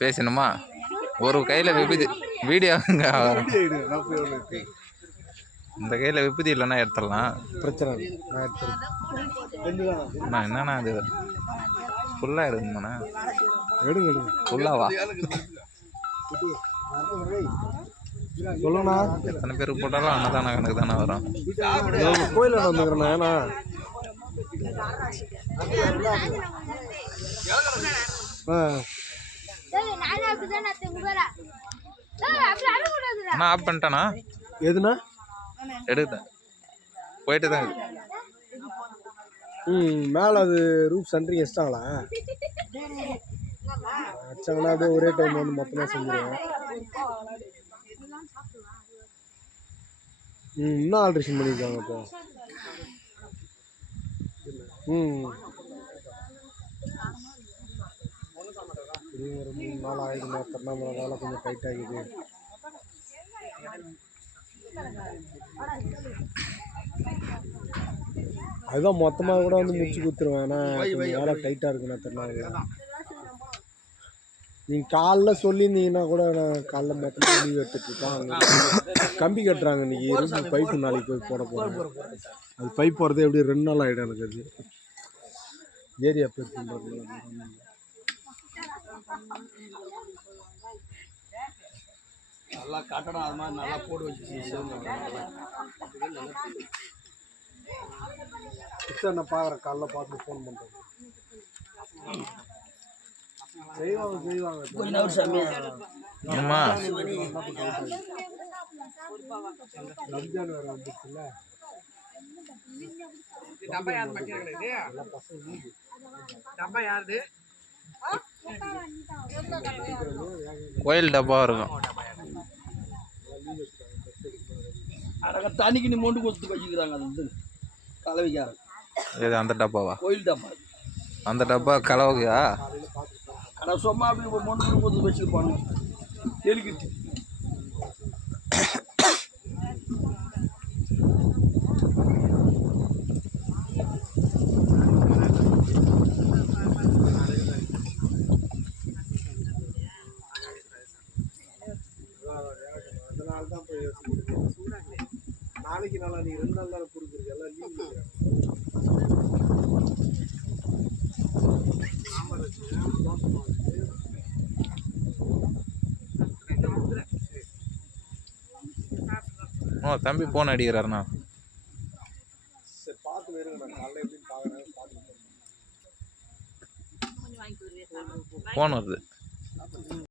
பேசணுமா? ஒரு கையில விபூதி வீடியோ இந்த கையில விபூதி இல்லைன்னா எடுத்துடலாம். பிரச்சனை என்னண்ணா அது ஃபுல்லா எடுங்கண்ணா. எடுங்க ஃபுல்லாவா? சொல்லுண்ணா. எத்தனை பேருக்கு போட்டாலும் அன்னதான கணக்கு தானே வரும். கோயிலில் வந்துக்கிறேண்ணா. ஏன்னா நான் ஆஃப் பண்ணிட்டேண்ணா. எதுண்ணா? எடுத்தேன் போயிட்டு தான். மேலே அது ரூப் சென்ட்ரிங் வச்சிட்டாங்களா? வச்சாங்கன்னா அப்படியே ஒரே டைம் வந்து மொத்தமாக செஞ்சுருவேன். இன்னும் ஆல்ட்ரேஷன் பண்ணியிருக்காங்க இப்போ. இப்படியும் ஒரு 3 நாள் ஆகிடுமா? திருவண்ணாமலை வேலை கொஞ்சம் டைட் ஆகிடுது. அதுதான் மொத்தமாக கூட வந்து முடிச்சு கொடுத்துருவேன். ஏன்னா வேலை டைட்டாக இருக்குண்ணா திருவண்ணாமலை. நீங்கள் காலைல சொல்லியிருந்தீங்கன்னா கூட நான் காலைல மொத்தமாக லீவ் எடுத்துகிட்ருக்கேன். கம்பி கட்டுறாங்க இன்றைக்கி. இருந்து பைப்பு நாளைக்கு போய் போட போகிறேன். அது பைப் போடுறது எப்படி 2 நாள் ஆகிடும் எனக்கு. அது ஏரியா பேர் பண்ணுறது நல்லா கட்டணும். அது மாதிரி நல்லா போட்டு வச்சு நான் பார்க்குறேன். காலைல பார்த்து ஃபோன் பண்ணுறேன். செய்வாங்க கொஞ்ச நாள் சாமியா ரம்ஜான் வேறு வந்துச்சுல்ல. கோயில் டப்பா இருக்கும். தண்ணிக்கு நீ மொண்டு கொடுத்து வச்சுக்கிறாங்க. அது வந்து கலவைக்காரன். இது அந்த டப்பாவா? கோயில் டப்பா. அந்த டப்பா கலவையா? ஆனால் சும்மா அப்படி மொண்டு கொடுத்து வச்சுருப்பாங்க. எலிக்கிட்டு அதனால்தான் போய் நாளைக்கு நாளா நீ 2 நாள் தானே கொடுக்குறது. எல்லாம் லீவ் தம்பி போன் அடிக்கிறாருண்ணா. சரி பார்த்து வருங்க. நான் காலைல எப்படின்னு பார்க்குறேன். போன் வருது.